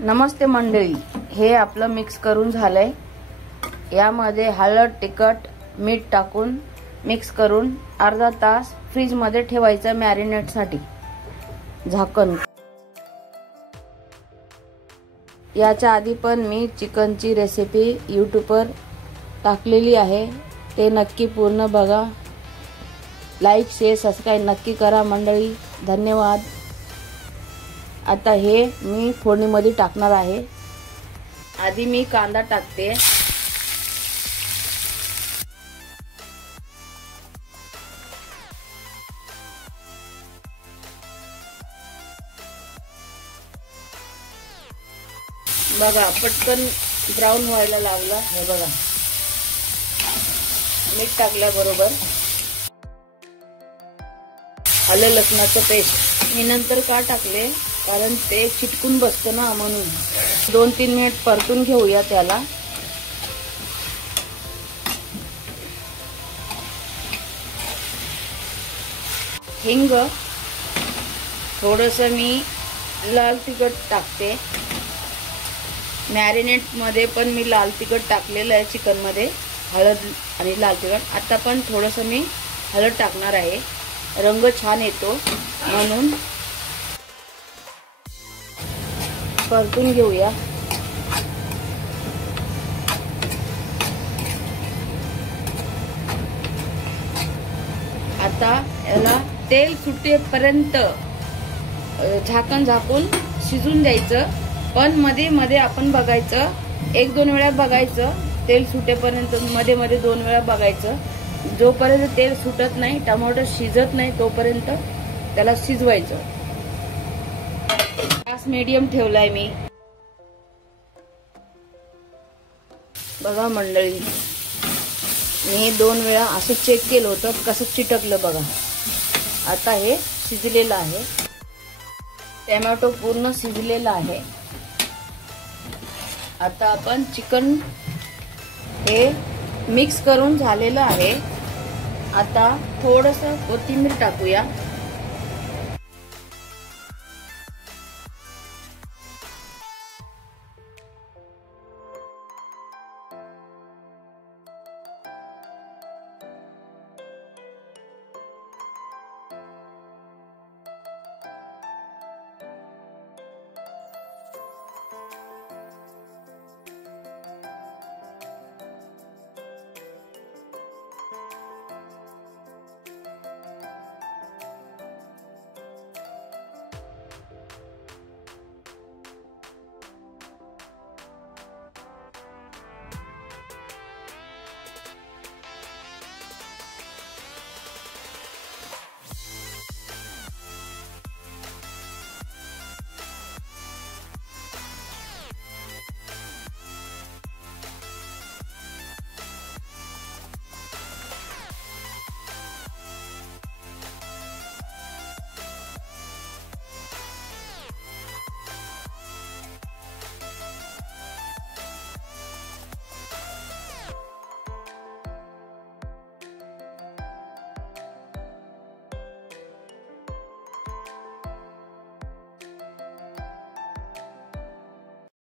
नमस्ते मंडळी, हे आपलं मिक्स करून झालंय। यामध्ये हळद, तिखट, मीठ टाकून मिक्स करून अर्धा तास फ्रीज मध्ये ठेवायचं मॅरिनेट साठी। झाकण। याच्या आधी पण मी चिकनची रेसिपी यूट्यूबवर टाकलेली आहे, ते नक्की पूर्ण बघा। लाईक, शेअर, सबस्क्राइब नक्की करा मंडळी। धन्यवाद। आता हे मी फोडणीमध्ये टाकणार आहे। आधी मी कांदा टाकते। बघा पटकन ब्राऊन व्हायला लागला। हे बघा मीठ टाकल्याबरोबर आलं लसणाचं पेस्ट मी नंतर का टाकले, कारण ते चिटकून बसतं ना, म्हणून 2-3 मिनिट परतून घेऊया त्याला। हिंग, थोडंसं मी लाल तिखट टाकते। मॅरिनेट मध्ये पण मी लाल तिखट टाकलेलं आहे चिकन मध्ये, हळद आणि लाल तिखट। आता पण थोडंसं मी हळद टाकणार आहे, रंग छान येतो म्हणून। परतून घेऊया। आता याला तेल सुटेपर्यंत झाकण झाकून शिजून द्यायचं, पण मध्ये मध्ये आपण बघायचं, 1-2 वेळा बघायचं। तेल सुटेपर्यंत मध्ये मध्ये 2 वेळा बघायचं। जोपर्यंत तेल सुटत नाही, टमाटर शिजत नाही, तोपर्यंत त्याला शिजवायचं। गॅस मीडियम ठेवलाय मी। बघा मंडळी, मी 2 वेळा असं चेक केलं होतं, कसं चिटकलं बघा। आता हे शिजलेलं आहे, टोमॅटो पूर्ण शिजलेला आहे। आता आपण चिकन हे मिक्स करून झालेलं आहे। आता थोडंसं कोथिंबीर टाकूया।